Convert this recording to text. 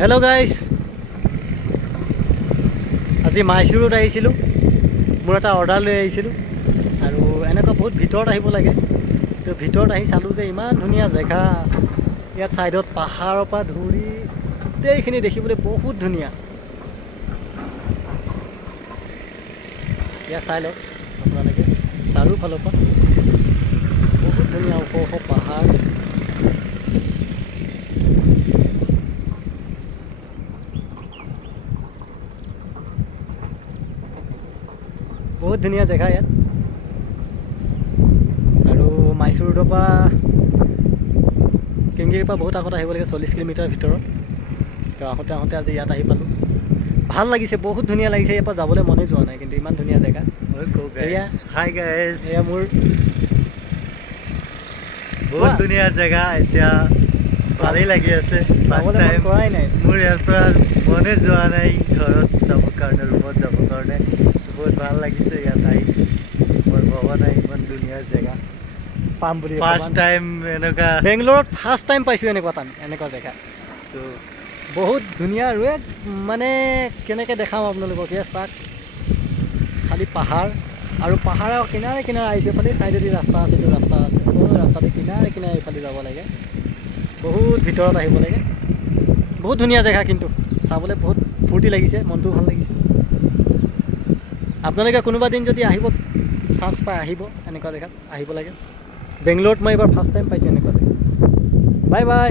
Hello' guys, আজি মাইচুৰত আহিছিলোঁ। মোৰ এটা অৰ্ডাৰ লৈ আহিছিলোঁ আৰু এনেকুৱা বহুত ভিতৰত আহিব লাগে। তো ভিতৰত আহি চালোঁ যে ইমান ধুনীয়া জেগা। ইয়াত ছাইডত পাহাৰৰ পৰা ধৰি গোটেইখিনি দেখিবলৈ বহুত ধুনীয়া। ইয়াত চাই লওক আপোনালোকে, চাৰিওফালৰ পৰা বহুত ধুনীয়া ওখ ওখ পাহাৰ। বহুত ধুনীয়া জেগা ইয়াত। আৰু মাইচুৰৰ পৰা কেংগেৰীৰ পৰা বহুত আগত আহিব লাগে, 40 কিলোমিটাৰ ভিতৰত। তো আহোঁতে আজি ইয়াত আহি পালোঁ। ভাল লাগিছে, বহুত ধুনীয়া লাগিছে। ইয়াৰ পৰা যাবলৈ মনেই যোৱা নাই, কিন্তু ইমান ধুনীয়া জেগা। হাই গাইজ, এয়া মোৰ বহুত ধুনীয়া জেগা। এতিয়া ভালেই লাগি আছে। ফাৰ্ষ্ট টাইম কৰাই নাই। মোৰ ইয়াৰ পৰা মনে যোৱা নাই ঘৰত যাবৰ কাৰণে, ৰুমত যাবৰ কাৰণে। বহুত ভাল লাগিছে ইয়াত আহি। মই ভবা নাই ইমান ধুনীয়া জেগা পাম বুলি। ফাৰ্ষ্ট টাইম এনেকুৱা বেংগলোৰত ফাৰ্ষ্ট টাইম পাইছোঁ এনেকুৱা জেগা। তো বহুত ধুনীয়া আৰু মানে কেনেকৈ দেখাম আপোনালোকক। এয়া চাওক, খালি পাহাৰ আৰু পাহাৰৰ কিনাৰে কিনাৰে আহিছে। এইফালে চাইডেদি ৰাস্তা আছে, এইটো ৰাস্তা আছে। ৰাস্তাতে কিনাৰে কিনাৰে এইফালে যাব লাগে। বহুত ভিতৰত আহিব লাগে। বহুত ধুনীয়া জেগা, কিন্তু চাবলৈ বহুত ফূৰ্তি লাগিছে, মনটো ভাল লাগিছে। আপোনালোকে কোনোবা দিন যদি আহিব চান্স পাই, আহিব এনেকুৱা জেগাত আহিব লাগে। বেংগলোৰত মই এইবাৰ ফাৰ্ষ্ট টাইম পাইছোঁ এনেকুৱা জেগা। Bye bye.